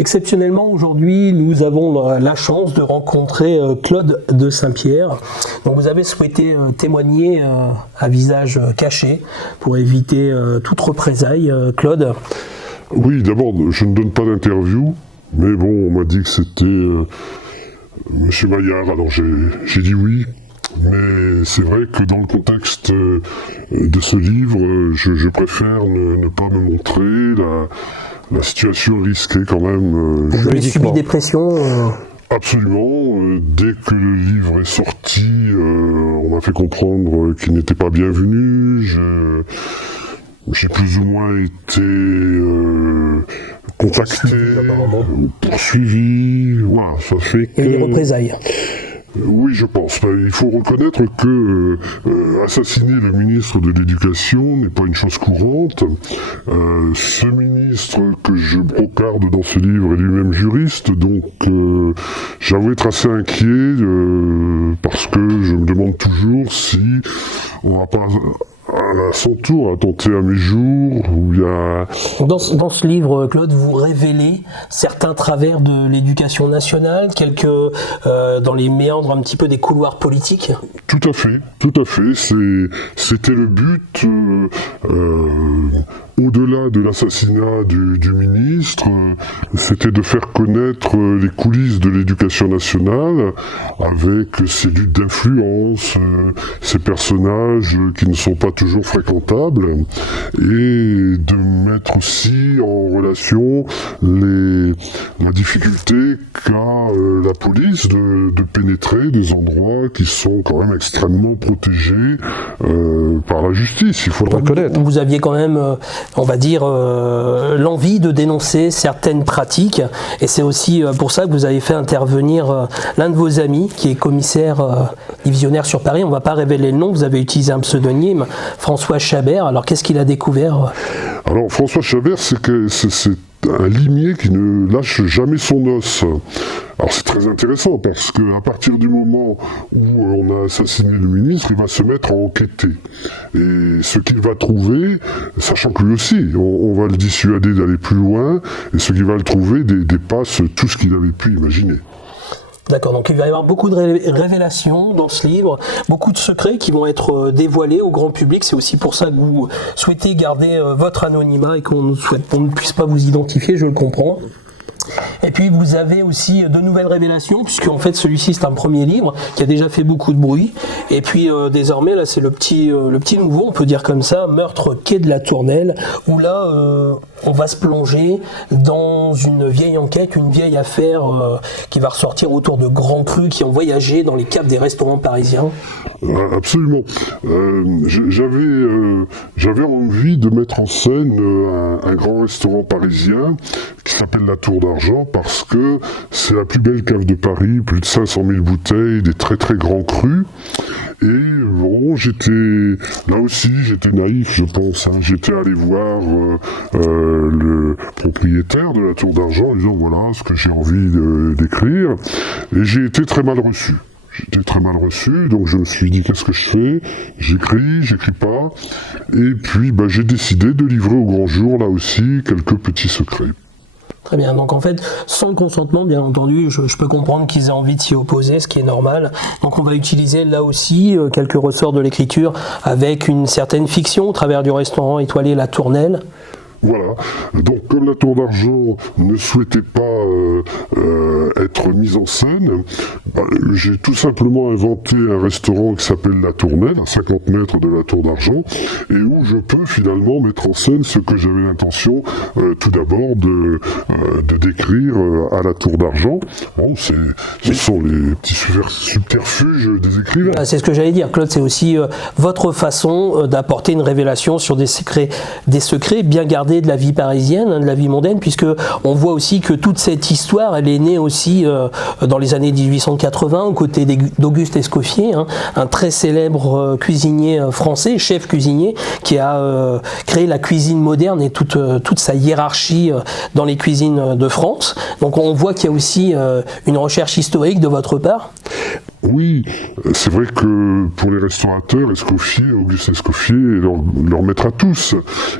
Exceptionnellement, aujourd'hui, nous avons la chance de rencontrer Claude de Saint-Pierre. Donc, vous avez souhaité témoigner à visage caché pour éviter toute représaille. Claude. Oui, d'abord, je ne donne pas d'interview, mais bon, on m'a dit que c'était Monsieur Maillard, alors j'ai dit oui. Mais c'est vrai que dans le contexte de ce livre, je préfère ne pas me montrer. La situation est risquée quand même. Vous avez subi des pressions Absolument. Dès que le livre est sorti, on m'a fait comprendre qu'il n'était pas bienvenu. J'ai plus ou moins été contacté, poursuivi. Voilà, ça fait que... Il y a des représailles. Oui, je pense. Il faut reconnaître que assassiner le ministre de l'Éducation n'est pas une chose courante. Ce ministre que je brocarde dans ce livre est lui-même juriste, donc j'avoue être assez inquiet parce que je me demande toujours si on va pas à son tour attenter à mes jours. Où il y a... Dans ce livre, Claude, vous révélez certains travers de l'éducation nationale, quelques dans les méandres un petit peu des couloirs politiques. Tout à fait. C'était le but. Au-delà de l'assassinat du ministre, c'était de faire connaître les coulisses de l'éducation nationale avec ses luttes d'influence, ces personnages qui ne sont pas toujours fréquentables, et de mettre aussi en relation la difficulté qu'a la police de pénétrer des endroits qui sont quand même extrêmement protégés par la justice, il faut le reconnaître. Vous aviez quand même... on va dire, l'envie de dénoncer certaines pratiques. Et c'est aussi pour ça que vous avez fait intervenir l'un de vos amis, qui est commissaire divisionnaire sur Paris. On ne va pas révéler le nom, vous avez utilisé un pseudonyme, François Chabert. Alors, qu'est-ce qu'il a découvert ? Alors, François Chabert, c'est un limier qui ne lâche jamais son os. Alors c'est très intéressant parce qu'à partir du moment où on a assassiné le ministre, il va se mettre à enquêter. Et ce qu'il va trouver, sachant que lui aussi, on va le dissuader d'aller plus loin, et ce qu'il va le trouver dépasse tout ce qu'il avait pu imaginer. D'accord, donc il va y avoir beaucoup de révélations dans ce livre, beaucoup de secrets qui vont être dévoilés au grand public. C'est aussi pour ça que vous souhaitez garder votre anonymat et qu'on ne puisse pas vous identifier, je le comprends. Et puis vous avez aussi de nouvelles révélations, puisque en fait celui-ci c'est un premier livre qui a déjà fait beaucoup de bruit. Et puis désormais là c'est le petit nouveau, on peut dire comme ça, Meurtre quai de la Tournelle, où là on va se plonger dans une vieille enquête, une vieille affaire qui va ressortir autour de grands crus qui ont voyagé dans les caves des restaurants parisiens. Absolument. J'avais envie de mettre en scène un grand restaurant parisien qui s'appelle la Tour d'Argent, parce que c'est la plus belle cave de Paris, plus de 500 000 bouteilles, des très très grands crus. Et bon, j'étais naïf, je pense. J'étais allé voir le propriétaire de la Tour d'Argent en disant voilà ce que j'ai envie d'écrire. Et j'ai été très mal reçu. Donc je me suis dit qu'est-ce que je fais ? J'écris pas. Et puis j'ai décidé de livrer au grand jour, là aussi, quelques petits secrets. Très bien, donc en fait, sans le consentement, bien entendu, je peux comprendre qu'ils aient envie de s'y opposer, ce qui est normal. Donc on va utiliser là aussi quelques ressorts de l'écriture avec une certaine fiction au travers du restaurant étoilé La Tournelle. Voilà, donc comme la Tour d'Argent ne souhaitait pas être mise en scène, j'ai tout simplement inventé un restaurant qui s'appelle La Tournelle, à 50 mètres de la Tour d'Argent, et où je peux finalement mettre en scène ce que j'avais l'intention tout d'abord de décrire à la Tour d'Argent. Bon, ce sont les petits subterfuges des écrivains. Ah, c'est ce que j'allais dire, Claude, c'est aussi votre façon d'apporter une révélation sur des secrets bien gardés de la vie parisienne, de la vie mondaine, puisque on voit aussi que toute cette histoire, elle est née aussi dans les années 1880 aux côtés d'Auguste Escoffier, un très célèbre cuisinier français, chef cuisinier, qui a créé la cuisine moderne et toute sa hiérarchie dans les cuisines de France. Donc on voit qu'il y a aussi une recherche historique de votre part. Oui, c'est vrai que pour les restaurateurs, Auguste Escoffier leur maître à tous.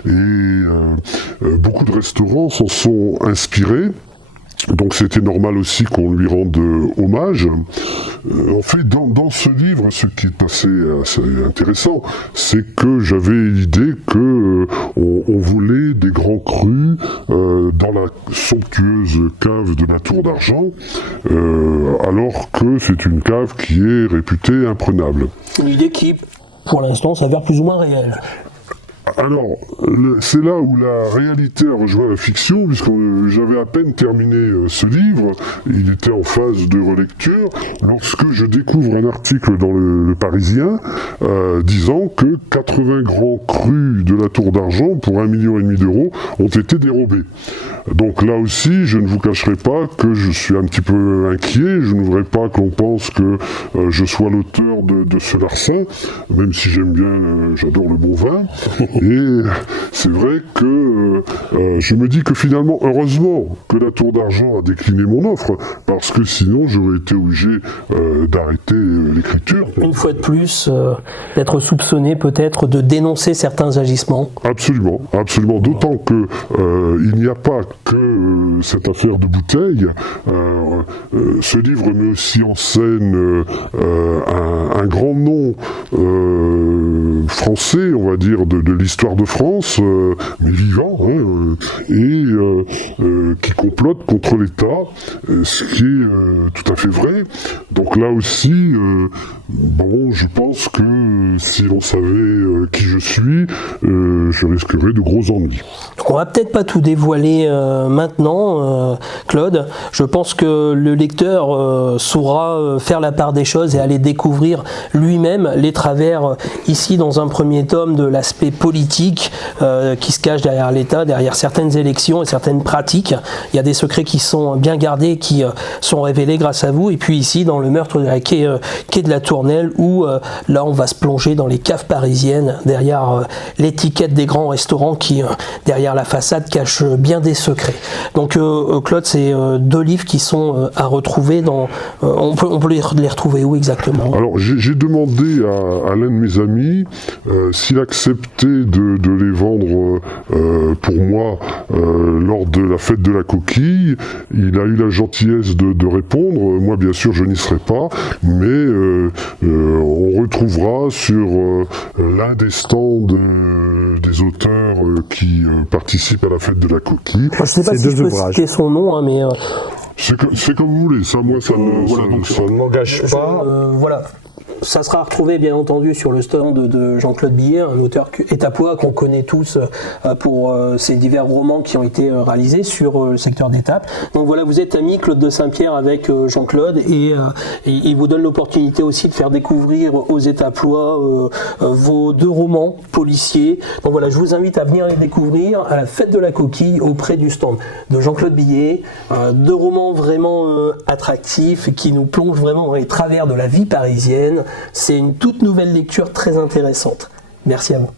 Et beaucoup de restaurants s'en sont inspirés. Donc c'était normal aussi qu'on lui rende hommage. En fait, dans ce livre, ce qui est assez intéressant, c'est que j'avais l'idée que on voulait des grands crus dans la somptueuse cave de la Tour d'Argent, alors que c'est une cave qui est réputée imprenable. Une idée qui, pour l'instant, s'avère plus ou moins réelle. Alors, c'est là où la réalité a rejoint la fiction, puisque j'avais à peine terminé ce livre, il était en phase de relecture, lorsque je découvre un article dans le Parisien disant que 80 grands crus de la Tour d'Argent pour 1,5 million d'euros ont été dérobés. Donc là aussi, je ne vous cacherai pas que je suis un petit peu inquiet, je ne voudrais pas qu'on pense que je sois l'auteur de ce larcin, même si j'aime bien, j'adore le bon vin. Et c'est vrai que je me dis que finalement, heureusement que la Tour d'Argent a décliné mon offre, parce que sinon j'aurais été obligé d'arrêter l'écriture. Une fois de plus, d'être soupçonné peut-être de dénoncer certains agissements. Absolument, absolument. D'autant que il n'y a pas que cette affaire de bouteille. Ce livre met aussi en scène un grand nom français, on va dire, de l'histoire de France, mais vivant, hein, et qui complote contre l'État, ce qui est tout à fait vrai. Donc là aussi, bon, je pense que si l'on savait qui je suis, je risquerais de gros ennuis. Donc on va peut-être pas tout dévoiler maintenant, Claude. Je pense que le lecteur saura faire la part des choses et aller découvrir lui-même les travers, ici dans un premier tome, de l'aspect politique qui se cache derrière l'État, derrière certaines élections et certaines pratiques. Il y a des secrets qui sont bien gardés, qui sont révélés grâce à vous. Et puis ici, dans le meurtre de la quai de la Tournelle, où là on va se plonger dans les caves parisiennes, derrière l'étiquette des grands restaurants qui, derrière la façade, cachent bien des secrets. Donc Claude, c'est 2 livres qui sont à retrouver dans... on peut les retrouver où exactement? Alors j'ai demandé à l'un de mes amis s'il acceptait de les vendre pour moi lors de la fête de la coquille. Il a eu la gentillesse de répondre. Moi bien sûr je n'y serai pas, mais on retrouvera sur l'un des stands des auteurs qui participent à la fête de la coquille. Je ne sais pas si je peux citer son nom, hein, mais... C'est comme vous voulez, ça moi ça ne m'engage pas. Voilà. Ça sera retrouvé bien entendu sur le stand de Jean-Claude Billet, un auteur étapois qu'on connaît tous pour ses divers romans qui ont été réalisés sur le secteur d'Étape. Donc voilà, vous êtes ami Claude de Saint-Pierre avec Jean-Claude et il vous donne l'opportunité aussi de faire découvrir aux Étapois vos 2 romans policiers. Donc voilà, je vous invite à venir les découvrir à la fête de la coquille auprès du stand de Jean-Claude Billet. 2 romans vraiment attractifs qui nous plongent vraiment dans les travers de la vie parisienne. C'est une toute nouvelle lecture très intéressante. Merci à vous.